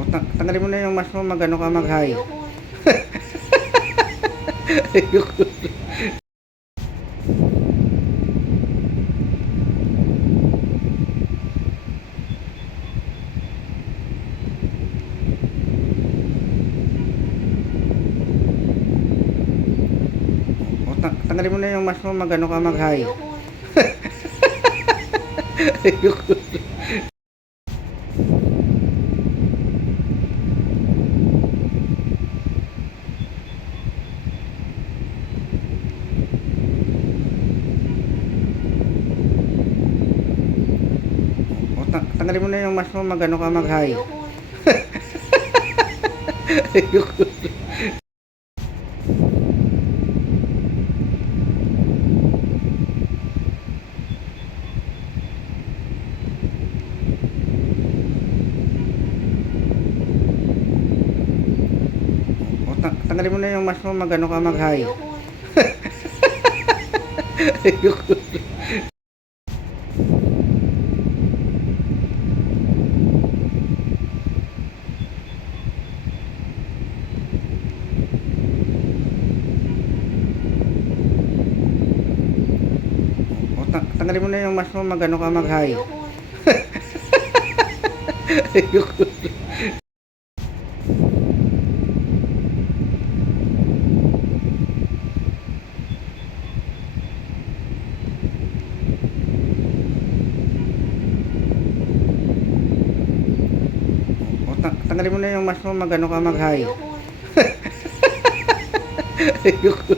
O, tanggalin mo na yung mask mo, mag-ano ka, mag-hi. Ayoko. O, tanggalin mo na yung mask mo, mag-ano ka, mag-hi. Ayoko. O, tanggalin mo na yung mask mo, mag-ano ka, mag-hi. Ayoko. O, tanggalin mo na yung mask mo, mag-ano ka, mag-hi. Ayoko. O, tanggalin mo na yung mask mo, mag-ano ka, mag-hi. Ayoko. O, tanggalin mo na yung mask mo, mag-ano ka, mag-hi. Ayoko.